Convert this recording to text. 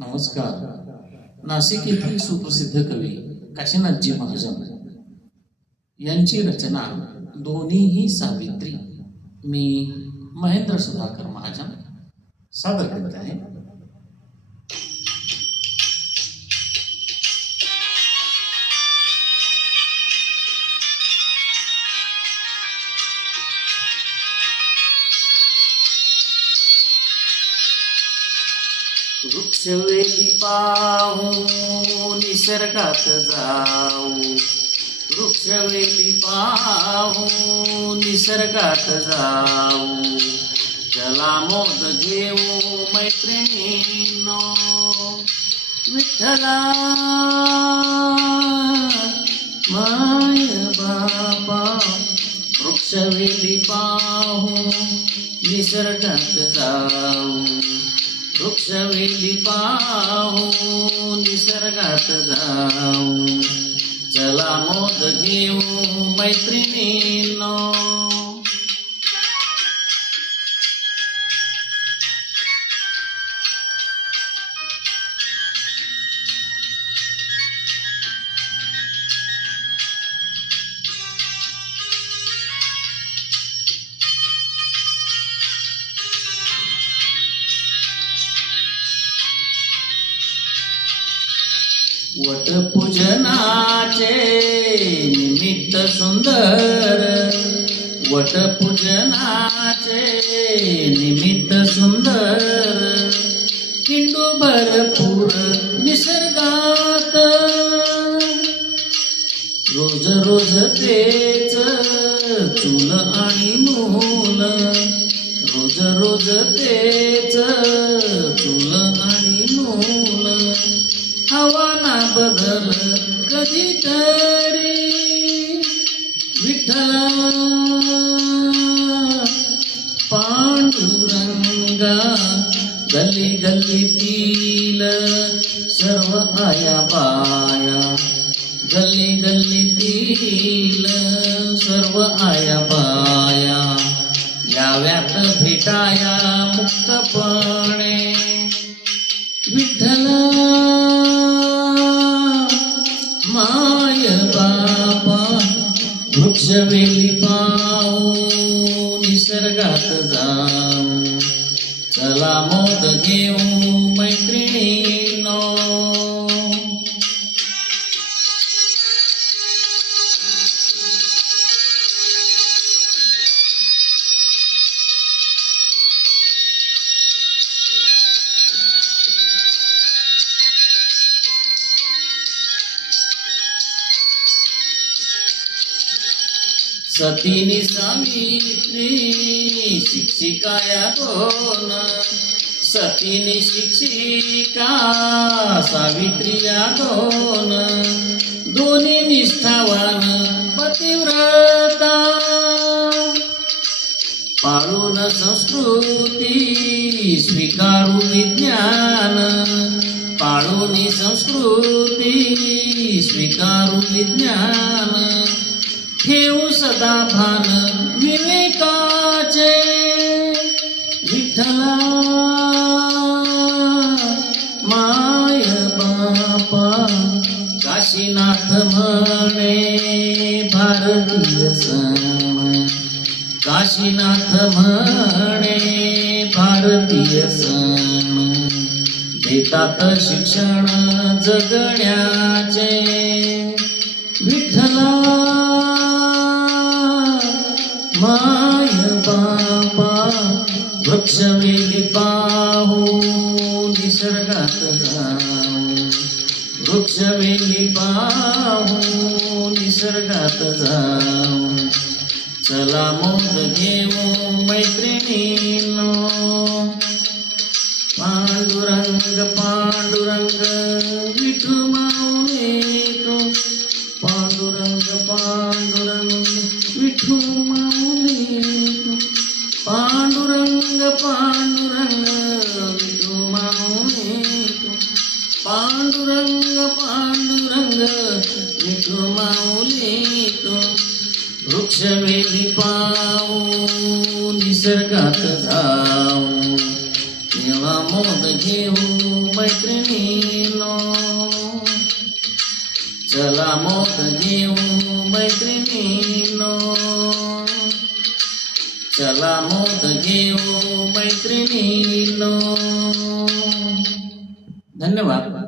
नमस्कार. नाशिक येथील सुप्रसिद्ध कवी काशीनाथजी महाजन यांची रचना दोन्हीही सावित्री मी महेंद्र सुधाकर महाजन सादर करत आहे. वृक्षवेली पाहू निसर्गात जाऊ. वृक्षवेली पाहू निसर्गात जाऊ. चला मोद घेऊ मैत्रिणीनो. विठ्ठला माय बाबा वृक्षवेली पाहू निसर्गात जाऊ. वृक्षवेली पाहू निसर्गात जाऊ चला मोद घेऊ मैत्रिणीनो. वटपूजनाचे निमित्त सुंदर. वटपूजनाचे निमित्त सुंदर. हिंदू भरपूर निसर्गात. रोज रोज तेच चूल आणि मूल रोज रोज तेच कधीतरी विठ्ठला पांडुरंगा गल्ली गल्लीतील सर्व आया बाया गल्ली गल्लीतील सर्व आया बाया याव्यात भेटाया मुक्तपणे वृक्षवेली पाहू निसर्गात जाऊ चला मोद घेऊ मैत्री सतीनी सावित्री शिक्षिकाया दोन सतीनी शिक्षिका सावित्री या दोन दोन्ही निष्ठावान पतिव्रता. पाळून संस्कृती स्वीकारू विज्ञान. पाळून संस्कृती स्वीकारू विज्ञान. ठेवू सदा भान विवेकाचे विठ्ठला माय बापा काशीनाथ म्हणे भारतीय सण. काशीनाथ म्हणे भारतीय सण. देतात शिक्षण जगण्याचे. माय बाबा वृक्षवेली पाहू निसर्गात जाऊ. वृक्षवेली पाहू निसर्गात जाऊ. चला मोद घेऊ मैत्रिणीनो. पांडुरंग पांडुरंग विठू माऊली तो वृक्षवेली पाऊ निसर्गात जाऊ. तेव्हा मोद घेऊ मैत्रिणीनो चला मोद घेऊ मैत्रिणीनो चला मोद घेऊ मैत्रिणीनो धन्यवाद.